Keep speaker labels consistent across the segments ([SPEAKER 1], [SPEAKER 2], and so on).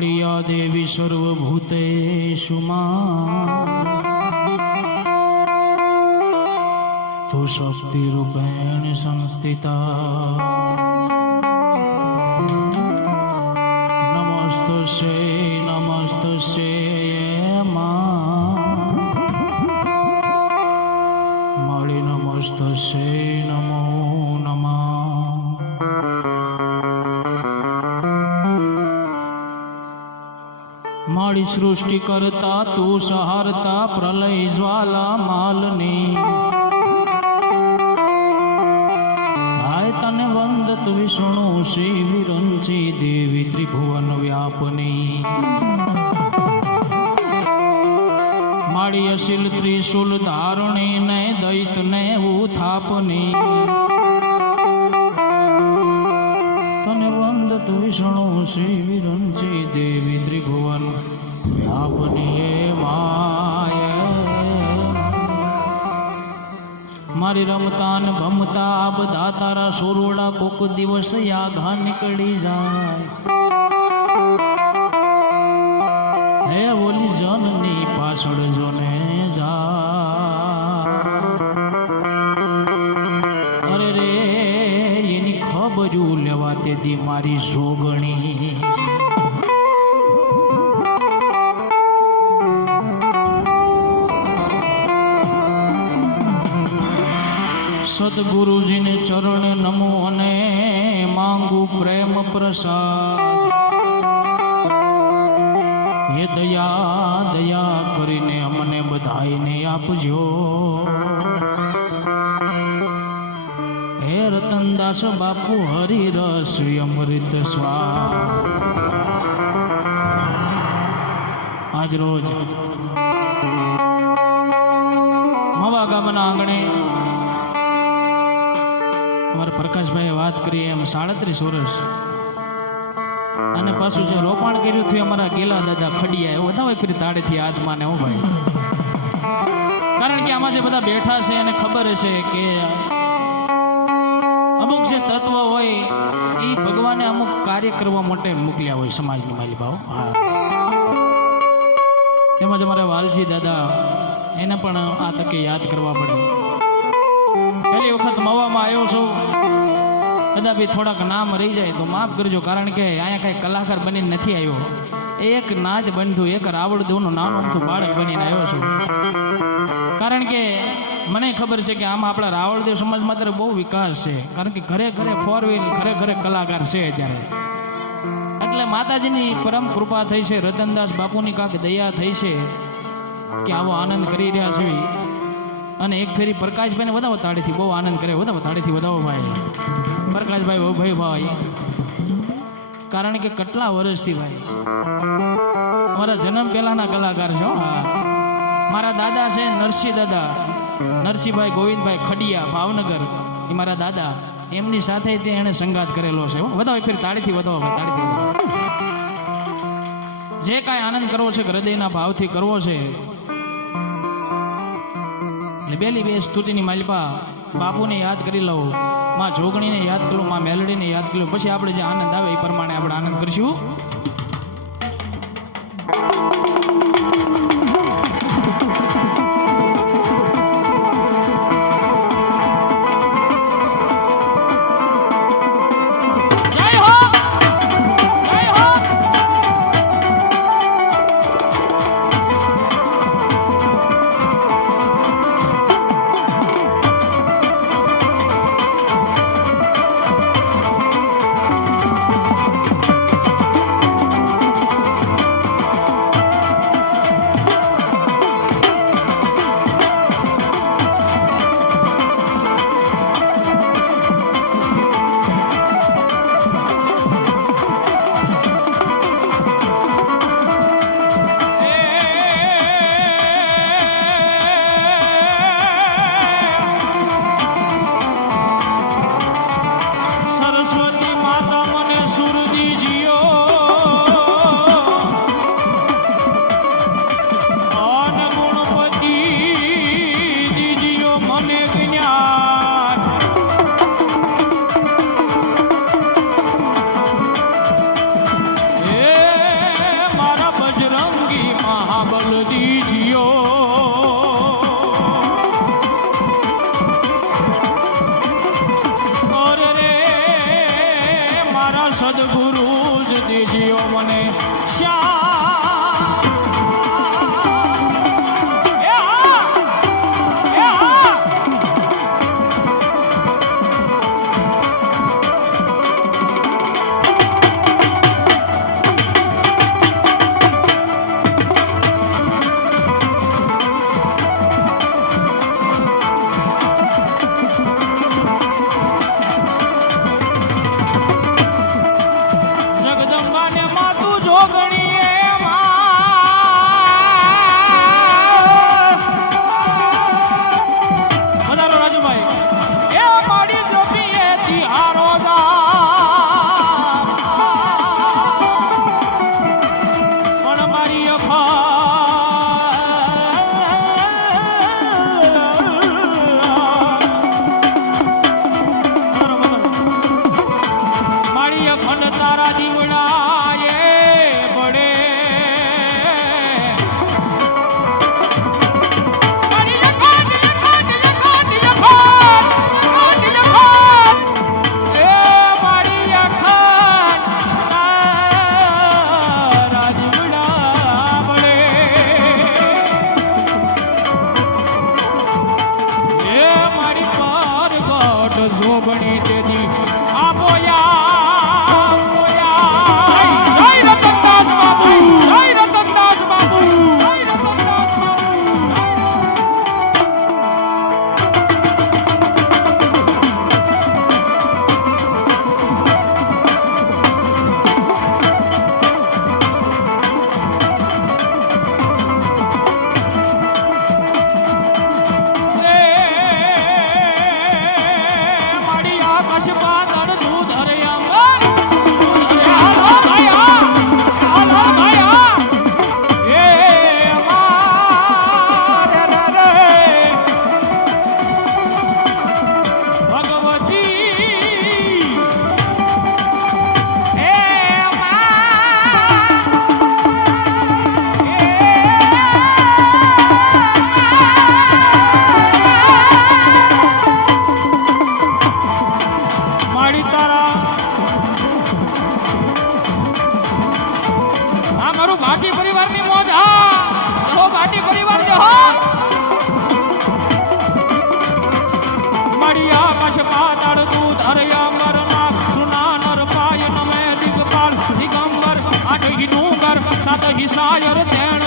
[SPEAKER 1] কালিয়া দেবী সর্বভূতে সুমা সংস্থিত নমস্ত সে নমস্ত সে માળી સૃષ્ટિ કરતા તું સહારતા પ્રલય જ્વાલા માલની. હાય તને વંદત વિષ્ણુ શ્રી વિરંચી દેવી ત્રિભુવન વ્યાપની. માળી અશીલ ત્રિશુલ ધારણી ને દૈત ને ઉથાપની. વંદત વિષ્ણુ શ્રી વિરંચી દેવી ત્રિભુવન માય. મારી રમતા ને ભમતા આ બધા તારા સોરોડા કોક દિવસ યાઘા નીકળી જાય. હે બોલી જનની પાછળ જોને જા. અરે રે, એની ખબરું લેવા તેથી મારી જોગણી. સદગુરુજીને ચરણ નમો અને માંગુ પ્રેમ પ્રસાદ. હે દયા દયા કરીને અમને બધાઈને આપજો. રતનદાસ બાપુ હરિરસ અમૃત સ્વા આજ રોજ મવા ગામના આંગણે અમારા પ્રકાશભાઈએ વાત કરી એમ સાડત્રીસ વર્ષ. અને પાછું જે રોપાણ કર્યું થયું અમારા ગેલા દાદા ખડિયા, એ બધા હોય ફરી તાળેથી આત્માને, હો ભાઈ. કારણ કે આમાં જે બધા બેઠા છે એને ખબર છે કે અમુક જે તત્વ હોય એ ભગવાને અમુક કાર્ય કરવા માટે મોકલ્યા હોય સમાજની માલી ભાવ હા. તેમજ અમારા વાલજી દાદા, એને પણ આ તકે યાદ કરવા પડે. પહેલી વખત મવામાં આવ્યો છું. કદાપી થોડાક નામ રહી જાય તો માફ કરજો, કારણ કે અહીંયા કાંઈ કલાકાર બનીને નથી આવ્યો. એક નાદ બનતું એક રાવળદેવનું નામ અમથું બાળક બનીને આવ્યો છું. કારણ કે મને ખબર છે કે આમાં આપણા રાવળદેવ સમાજમાં અત્યારે બહુ વિકાસ છે. કારણ કે ઘરે ઘરે ફોર વ્હીલ ઘરે ઘરે કલાકાર છે અત્યારે. એટલે માતાજીની પરમ કૃપા થઈ છે, રતનદાસ બાપુની કાંક દયા થઈ છે કે આવો આનંદ કરી રહ્યા છે. અને એક ફેરી પ્રકાશભાઈને વધાવો તાળીથી, બહુ આનંદ કરે, વધાવો તાળીથી, વધાવો ભાઈ. પ્રકાશભાઈ બહુ ભાઈ ભાઈ. કારણ કે કેટલા વર્ષથી ભાઈ. મારા જન્મ પહેલાના કલાકાર છે, હા. મારા દાદા છે નરસિંહ દાદા. નરસિંહભાઈ ગોવિંદભાઈ ખડિયા, ભાવનગર, એ મારા દાદા, એમની સાથે તે એણે સંગાત કરેલો છે. વધાવો, એક તાળીથી વધાવો, ભાઈ, તાળીથી જે કાંઈ આનંદ કરવો છે હૃદયના ભાવથી કરવો છે, એટલે બેલી બે સ્તુતિની માલિપા બાપુને યાદ કરી લઉં, માં જોગણીને યાદ કરું, માં મેલડીને યાદ કરું, પછી આપણે જે આનંદ આવે એ પ્રમાણે આપણે આનંદ કરીશું મારી જોગણી તેથી આપોયા મારી આકાશ પાતાળ દૂધ હરયા મરના સુના નર પાય નમે દિગપાલ દિગંબર આઠ હિ ડુંગર સાત હિ સાયર તેણ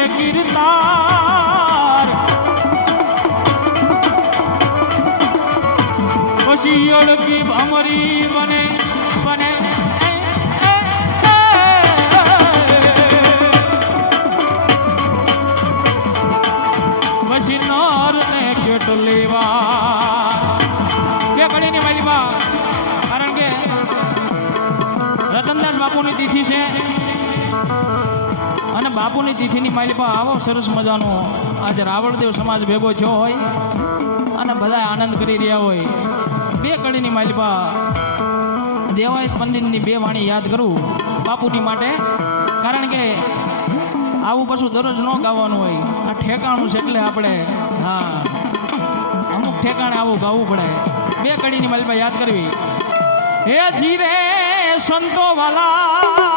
[SPEAKER 1] જે કીર્તાર પછી અળકી ભમરી અને તિથિની માલિકા આવો સરસ મજાનો આજે રાવણદેવ સમાજ ભેગો થયો હોય અને બધા આનંદ કરી રહ્યા હોય. બે કડીની માલિકા દેવાયત પંડિતની બે વાણી યાદ કરું બાપુની માટે. કારણ કે આવું પાછું દરરોજ ન ગાવાનું હોય. આ ઠેકાણું છે એટલે આપણે હા, અમુક ઠેકાણે આવું ગાવું પડે. બે કડીની માલિકા યાદ કરવી. હે જીરે સંતો વાલા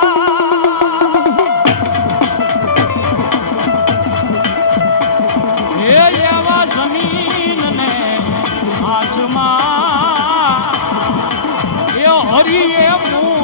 [SPEAKER 1] Ariel.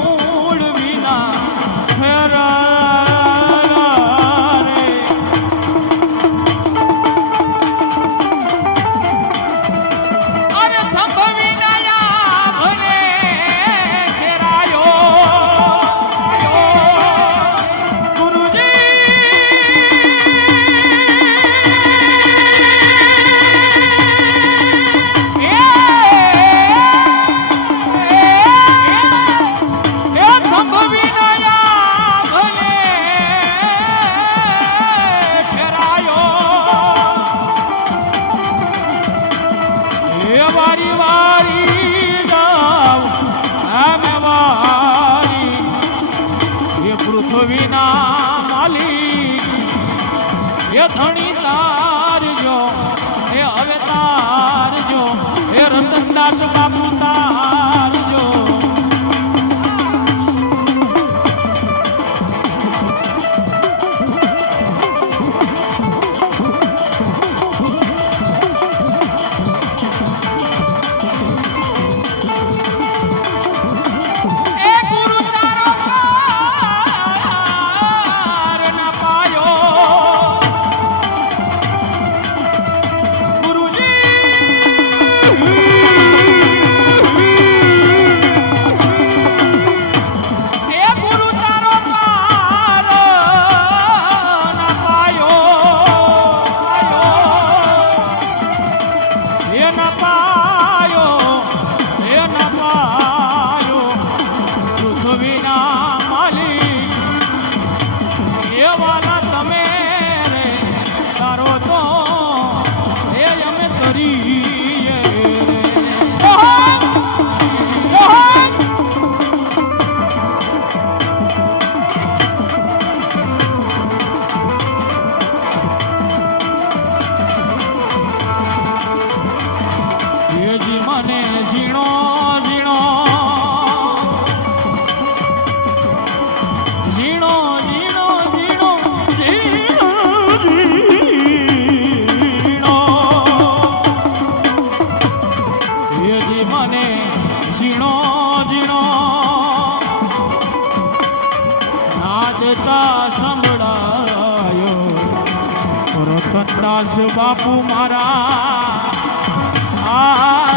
[SPEAKER 1] એ યથણી તારજો એ હવે તારજો હે રતનદાસ બાપુ ಸೇವಾ Brasil vai fumar. Ah,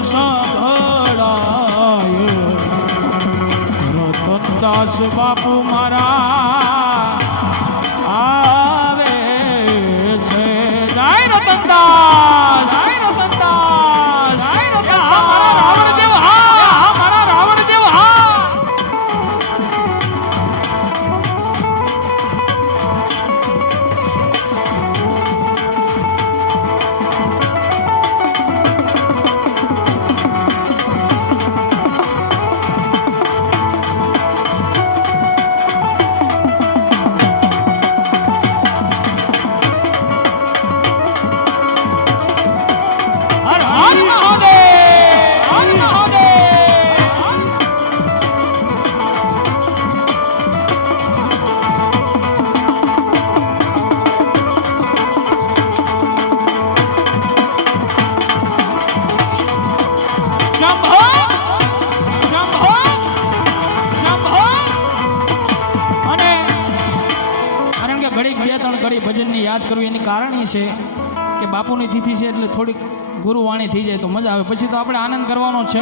[SPEAKER 1] સાંભળાય. Ratandas બાપુ મારા આવે છે. જય રતનદાસ ગુરુની તિથિ છે એટલે થોડીક ગુરુવાણી થઈ જાય તો મજા આવે. પછી તો આપણે આનંદ કરવાનો છે.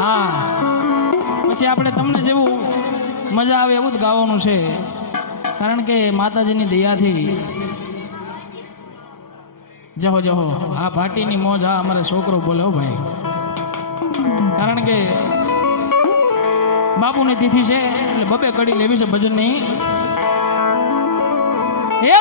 [SPEAKER 1] હા. પછી આપણે તમને જેવું મજા આવે એવું જ ગાવાનું છે. કારણ કે માતાજીની દયાથી જહો જહો. આ ભાટીની મોજ આ અમારો છોકરો બોલ્યો ભાઈ. કારણ કે બાપુની તિથિ છે એટલે બબે કડી લેવી છે ભજનની. એ